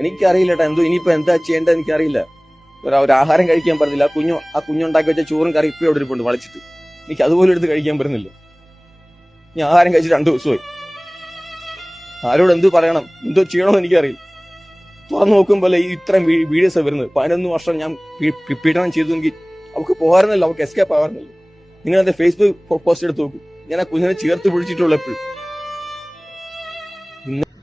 എനിക്കറിയില്ല കേട്ടോ എന്തോ ഇനിയിപ്പോ എന്താ ചെയ്യേണ്ടത് എനിക്കറിയില്ല. ഒരു ആഹാരം കഴിക്കാൻ പറഞ്ഞില്ല. ആ കുഞ്ഞു ആ കുഞ്ഞുണ്ടാക്കി വെച്ച ചോറും കറി ഇപ്പോഴും അവിടെ ഇരിപ്പുണ്ട് വളച്ചിട്ട്. എനിക്ക് അതുപോലെ എടുത്ത് കഴിക്കാൻ പറ്റുന്നില്ല. ഞാൻ ആഹാരം കഴിച്ച് രണ്ടു ദിവസമായി. ആരോട് എന്ത് പറയണം? എന്തോ ചെയ്യണമെന്ന് എനിക്കറിയില്ല. തുറന്നു നോക്കുമ്പോൾ ഈ ഇത്രയും വീഡിയോസ് വരുന്നത്? പതിനൊന്ന് വർഷം ഞാൻ പീഡനം ചെയ്തെങ്കിൽ അവൾക്ക് പോകാറുന്നില്ല അവൾക്ക് എസ്കേപ്പ് ആവാറുന്നില്ല. നിങ്ങൾ എന്റെ ഫേസ്ബുക്ക് പോസ്റ്റ് എടുത്ത് നോക്കും. ഞാൻ ആ കുഞ്ഞിനെ ചേർത്ത് പിടിച്ചിട്ടുള്ള എപ്പോഴും.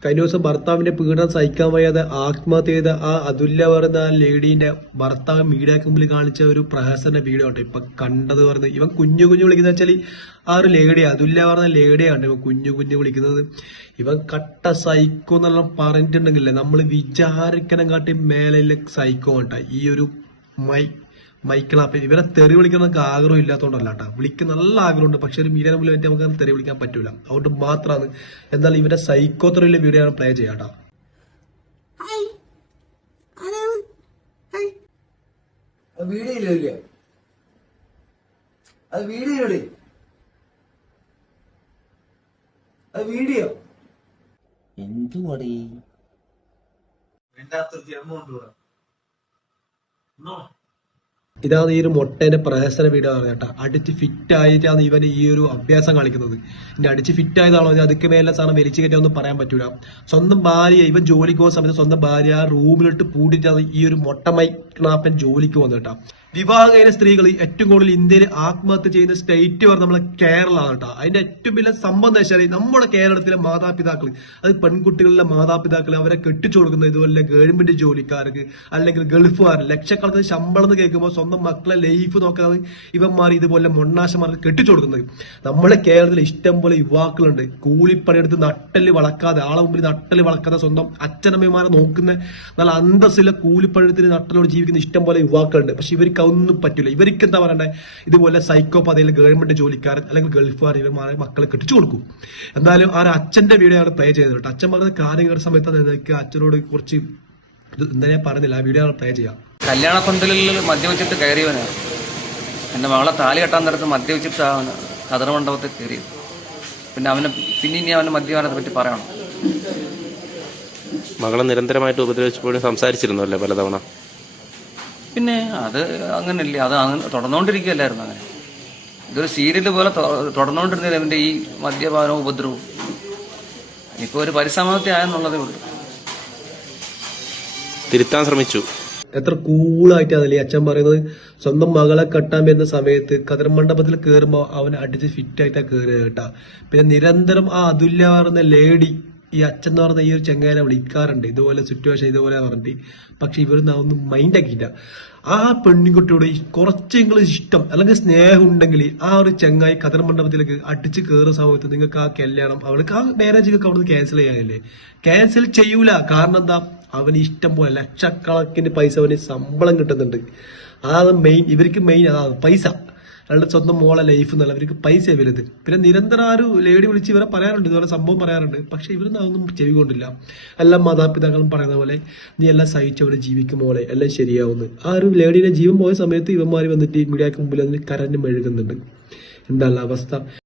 കഴിഞ്ഞ ദിവസം ഭർത്താവിന്റെ പീഡനം സഹിക്കാൻ വയ്യാതെ ആത്മഹത്യ ചെയ്ത ആ അതുല്യ പറയുന്ന ആ ലേഡീന്റെ ഭർത്താവ് മീഡിയക്ക് മുമ്പിൽ കാണിച്ച ഒരു പ്രഹസന വീഡിയോ ഉണ്ട് ഇപ്പൊ കണ്ടത് പറഞ്ഞ് ഇവൻ കുഞ്ഞു കുഞ്ഞു വിളിക്കുന്ന വെച്ചാൽ ആ ഒരു ലേഡി അതുല്യ പറഞ്ഞ ലേഡിയാണ് ഇവൻ കുഞ്ഞു കുഞ്ഞു വിളിക്കുന്നത്. ഇവൻ കട്ട സൈക്കോ എന്നെല്ലാം പറഞ്ഞിട്ടുണ്ടെങ്കിലേ നമ്മൾ വിചാരിക്കണം കാട്ടി മേലെ സൈക്കോ ഉണ്ടാ ഈ ഒരു മൈ മൈക്കിളാപ്പ് ഇവരെ തെറി വിളിക്കാൻ നമുക്ക് ആഗ്രഹം ഇല്ലാത്തതുകൊണ്ടല്ല കേട്ടോ വിളിക്കാൻ നല്ല ആഗ്രഹമുണ്ട്. പക്ഷെ ഒരു മീഡിയ മുമ്പിൽ നമുക്ക് തെറി വിളിക്കാൻ പറ്റൂല. അതുകൊണ്ട് മാത്രമാണ് എന്നാൽ ഇവരെ സൈക്കോ തെറിയിലെ വീഡിയോ ആണ് പ്ലേ ചെയ്യാം കേട്ടോ. വീഡിയോ ഇല്ല ഇല്ല? അത് വീഡിയോ ഇല്ലേ അത് വീഡിയോ എന്തുവാടേ ഇതാണ് ഈ ഒരു മൊട്ടേന്റെ പ്രഹസന വീഡിയോ ആണ് കേട്ടോ. അടിച്ച് ഫിറ്റ് ആയിട്ടാണ് ഇവന് ഈ ഒരു അഭ്യാസം കളിക്കുന്നത് ഇനി അടിച്ച് ഫിറ്റ് ആയതാണോ അതൊക്കെ മേലെ സാധനം വലിച്ചു കയറ്റാനൊന്നും പറയാൻ പറ്റൂല. സ്വന്തം ഭാര്യ ഇവൻ ജോലിക്ക് പോകുന്ന സമയത്ത് സ്വന്തം ഭാര്യ റൂമിലിട്ട് പൂട്ടിട്ടാണ് ഈ ഒരു മൊട്ടമൈ ക്ലാപ്പൻ ജോലിക്ക് പോകുന്നത് കേട്ടോ വിവാഹകര സ്ത്രീകൾ ഏറ്റവും കൂടുതൽ ഇന്ത്യയിൽ ആത്മഹത്യ ചെയ്യുന്ന സ്റ്റേറ്റ് പറഞ്ഞ നമ്മളെ കേരളമാണ് കേട്ടോ. അതിന്റെ ഏറ്റവും വലിയ സംഭവം വെച്ചാൽ നമ്മുടെ കേരളത്തിലെ മാതാപിതാക്കൾ അത് പെൺകുട്ടികളിലെ മാതാപിതാക്കൾ അവരെ കെട്ടിച്ചു കൊടുക്കുന്ന ഇതുപോലെ ഗവൺമെന്റ് ജോലിക്കാർക്ക് അല്ലെങ്കിൽ ഗൾഫുകാർ ലക്ഷക്കണക്കിന് ശമ്പളം എന്ന് കേൾക്കുമ്പോൾ സ്വന്തം മക്കളെ ലൈഫ് നോക്കാതെ ഇവന്മാർ ഇതുപോലെ മൊണ്ണാശമാർക്ക് കെട്ടിച്ചു കൊടുക്കുന്നത്. നമ്മുടെ കേരളത്തിൽ ഇഷ്ടം പോലെ യുവാക്കളുണ്ട്. കൂലിപ്പണിയെടുത്ത് നട്ടൽ വളക്കാതെ ആളെ മുമ്പിൽ നട്ടൽ വളക്കാതെ സ്വന്തം അച്ഛനമ്മമാരെ നോക്കുന്ന നല്ല അന്തസ്സിലെ കൂലിപ്പണിയെടുത്തിന് നട്ടലോട് ജീവിക്കുന്ന ഇഷ്ടം പോലെ യുവാക്കളുണ്ട്. പക്ഷെ ഇവർക്ക് ഒന്നും പറ്റില്ല ഇവർക്ക് എന്താ പറയണ്ടേ? ഇതുപോലെ സൈക്കോ പതയിൽ ഗവൺമെന്റ് ജോലിക്കാരൻ അല്ലെങ്കിൽ ഗൾഫുകാർ ഇവന്മാരെ മക്കളെ കെട്ടിച്ചു കൊടുക്കും. എന്നാലും ആ ഒരു അച്ഛന്റെ വീഡിയോ ആണ് പ്ലേ ചെയ്തത് കേട്ടോ അച്ഛൻ പറഞ്ഞ കാര്യങ്ങളുടെ സമയത്ത് എനിക്ക് അച്ഛനോട് കുറച്ച് എന്താ ഞാൻ പറഞ്ഞില്ല. ആ വീഡിയോ ആണ് പ്ലേ ചെയ്യാം. കല്യാണ പന്തലിൽ മദ്യവെച്ചിട്ട് കയറിയവനാണ് എന്റെ മകളെ താലി കെട്ടാൻ നേരത്ത് മദ്യവെച്ചിട്ട് അവന് കതറ മണ്ഡപത്തിൽ കയറിയത്. പിന്നെ അവനെ പിന്നെ ഇനി അവന് മദ്യപാനത്തെ പറ്റി പറയണം. മകളെ നിരന്തരമായിട്ട് ഉപദ്രവിച്ചപ്പോഴും സംസാരിച്ചിരുന്നു അല്ലേ പലതവണ? പിന്നെ അത് അങ്ങനെയല്ലേ അത് അങ്ങനെ തുടർന്നുകൊണ്ടിരിക്കുകയല്ലായിരുന്നു അങ്ങനെ. ഇതൊരു സീരിയൽ പോലെ തുടർന്നുകൊണ്ടിരുന്നത് തുടർന്നുകൊണ്ടിരുന്നില്ല അവന്റെ ഈ മദ്യപാനവും ഉപദ്രവവും? ഇപ്പോൾ ഒരു പരിസമാപ്തി ആയെന്നുള്ളതേ ഉള്ളൂ. തിരുത്താൻ ശ്രമിച്ചു. എത്ര കൂളായിട്ട് അതല്ലേ അച്ഛൻ പറയുന്നത്? സ്വന്തം മകളെ കെട്ടാൻ വരുന്ന സമയത്ത് കതിർ മണ്ഡപത്തിൽ കയറുമ്പോൾ അവൻ അടിച്ച് ഫിറ്റ് ആയിട്ടാ കയറുക കേട്ടാ. പിന്നെ നിരന്തരം ആ അതുല്യ പറയുന്ന ലേഡി ഈ അച്ഛൻ എന്ന് പറഞ്ഞ ഈ ഒരു ചെങ്ങാനെ വിളിക്കാറുണ്ട്. ഇതുപോലെ സിറ്റുവേഷൻ ഇതുപോലെ പറഞ്ഞിട്ട്. പക്ഷെ ഇവരൊന്നും അതൊന്നും മൈൻഡ് ആക്കിയില്ല ആ പെൺകുട്ടിയോട് കുറച്ചെങ്കിലും ഇഷ്ടം അല്ലെങ്കിൽ സ്നേഹം ഉണ്ടെങ്കിൽ ആ ഒരു ചെങ്ങായി കതിർ മണ്ഡപത്തിലേക്ക് അടിച്ച് കയറുന്ന സമയത്ത് നിങ്ങൾക്ക് ആ കല്യാണം അവൾക്ക് ആ മാരേജ് ഒക്കെ അവിടുന്ന് ക്യാൻസൽ ചെയ്യാനില്ലേ? ക്യാൻസൽ ചെയ്യൂല. കാരണം എന്താ? അവന് ഇഷ്ടം പോലെ ലക്ഷക്കണക്കിന് പൈസ അവന് ശമ്പളം കിട്ടുന്നുണ്ട്. അതാണ് മെയിൻ ഇവർക്ക് മെയിൻ അതാണ് പൈസ. അയാളുടെ സ്വന്തം മോളെ ലൈഫ് എന്നല്ല അവർക്ക് പൈസ വലുത് പിന്നെ നിരന്തരം ആ ഒരു ലേഡി വിളിച്ച് ഇവരെ പറയാറുണ്ട് ഇതുപോലെ സംഭവം പറയാറുണ്ട്. പക്ഷെ ഇവരൊന്നും അതൊന്നും ചെവി കൊണ്ടില്ല. എല്ലാ മാതാപിതാക്കളും പറയുന്ന പോലെ നീ എല്ലാം സഹിച്ചവരെ ജീവിക്കും മോളെ എല്ലാം ശരിയാവുന്നു. ആ ഒരു ലേഡിയുടെ ജീവൻ പോയ സമയത്ത് ഇവന്മാർ വന്നിട്ട് മീഡിയക്ക് മുമ്പിൽ അതിന് കരഞ്ഞു മെഴുകുന്നുണ്ട്. എന്താണല്ല അവസ്ഥ?